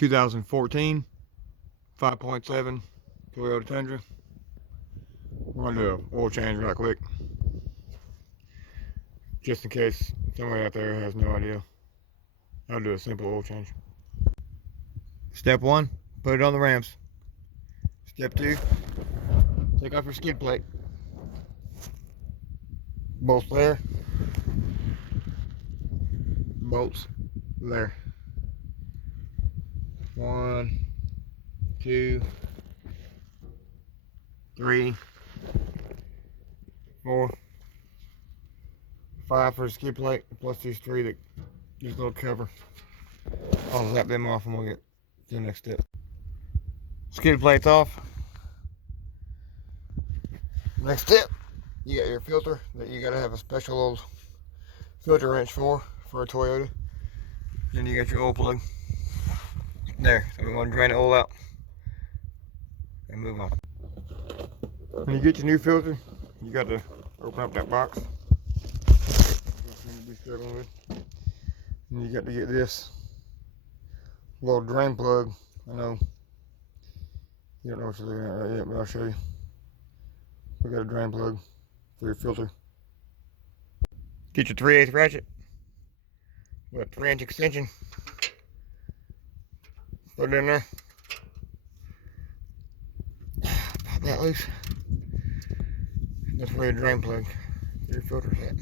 2014 5.7 Toyota Tundra. We're going to do an oil change right quick, just in case somebody out there has no idea. I'll do a simple oil change. Step 1, put it on the ramps. Step 2, take off your skid plate. Bolts there, bolts there. 1, 2, 3, 4, 5 for the skid plate, plus these 3 that just a little cover. I'll zap them off and we'll get to the next step. Skid plates off. Next step, you got your filter that you gotta have a special old filter wrench for a Toyota. Then you got your oil plug. There, so we're gonna drain the oil out and move on. When you get your new filter, you got to open up that box. And you got to get this little drain plug. I know you don't know what you're looking at right yet, but I'll show you. We got a drain plug for your filter. Get your 3/8 ratchet with a 3-inch extension. Put it in there. Pop that loose. That's where your drain plug for your filter's at.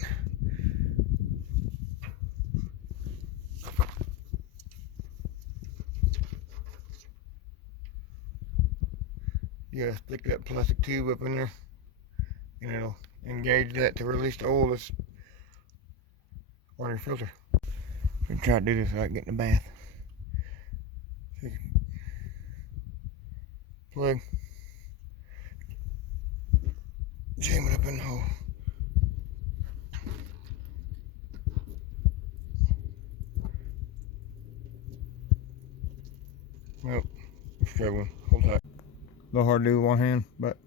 You gotta stick that plastic tube up in there, and it'll engage that to release the oil that's on your filter. I'm gonna try to do this without getting a bath. Plug, jam it up in the hole. Nope, I'm struggling. Hold tight. A little hard to do with one hand, but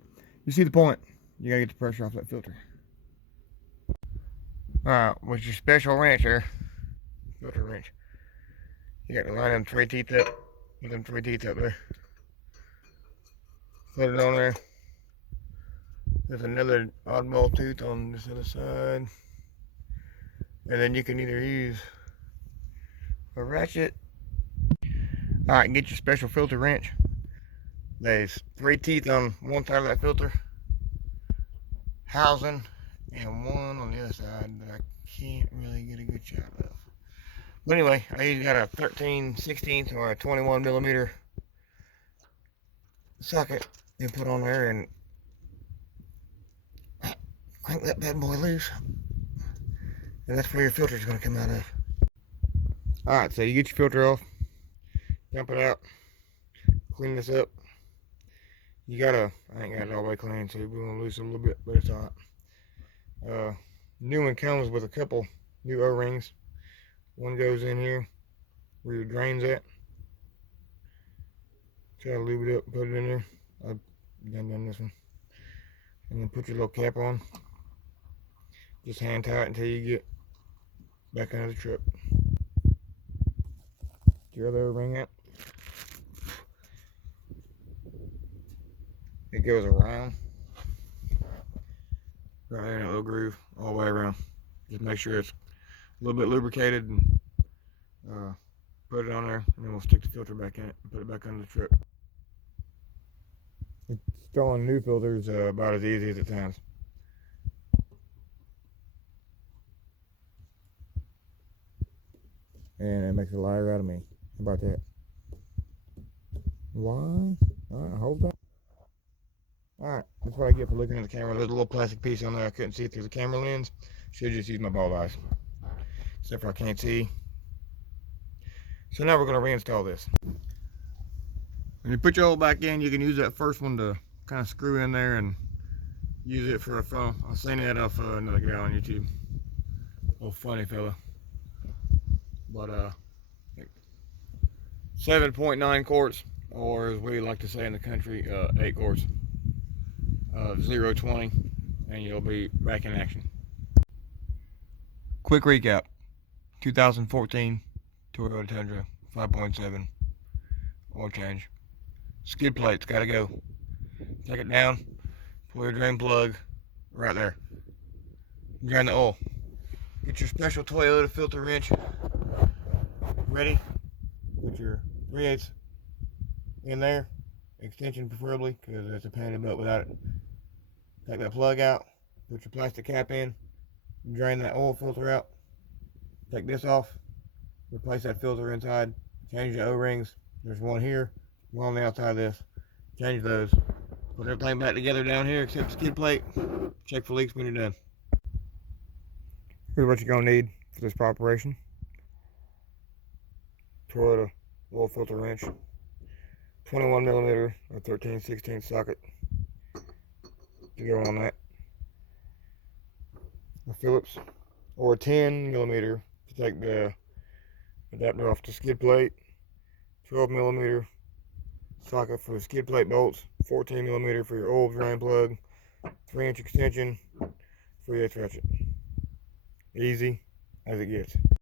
you see the point. You gotta get the pressure off that filter. Alright, with your special wrench there, filter wrench, you got to line them 3 teeth up, with them 3 teeth up there. Put it on there. There's another oddball tooth on this other side. And then you can either use a ratchet. Alright, get your special filter wrench. There's 3 teeth on one side of that filter housing and 1 on the other side that I can't really get a good shot of. But anyway, I either got a 13/16 or a 21 millimeter socket you put on there and crank that bad boy loose, and that's where your filter is going to come out of. Alright, so you get your filter off, dump it out, clean this up. You gotta, I ain't got it all the way clean, so we're going to lose a little bit, but it's alright. New one comes with a couple new O-rings. One goes in here where your drain's at. Try to lube it up, put it in there. I've done this one. And then put your little cap on. Just hand tight until you get back under the truck. Get your other O-ring out. It goes around. Right there in a little groove all the way around. Just make sure it's a little bit lubricated and put it on there, and then we'll stick the filter back in it and put it back under the truck. Installing new filters about as easy as it sounds. And it makes a liar out of me. How about that? Why? Alright, hold that. Alright, that's what I get for looking at the camera. There's a little plastic piece on there I couldn't see through the camera lens. Should just use my bald eyes. Except for I can't see. So now we're going to reinstall this. When you put your oil back in, you can use that first one to kind of screw in there and use it for a funnel. I've seen that off another guy on YouTube. Old funny fella. But 7.9 quarts, or as we like to say in the country, 8 quarts of 0-20, and you'll be back in action. Quick recap. 2014 Toyota Tundra 5.7. oil change. Skid plate's gotta go. Take it down, pull your drain plug right there. Drain the oil. Get your special Toyota filter wrench ready. Put your 3/8 in there, extension preferably, because it's a pain in the butt without it. Take that plug out, put your plastic cap in, drain that oil filter out. Take this off, replace that filter inside, change the O-rings. There's one here, one on the outside of this. Change those. Put everything back together down here except the skid plate. Check for leaks when you're done. Here's what you're going to need for this operation. Toyota oil filter wrench. 21mm or 13/16 socket to go on that. A Phillips or a 10mm to take the adapter off the skid plate. 12mm socket for the skid plate bolts. 14mm for your oil drain plug. 3-inch extension. 3/8 ratchet. Easy as it gets.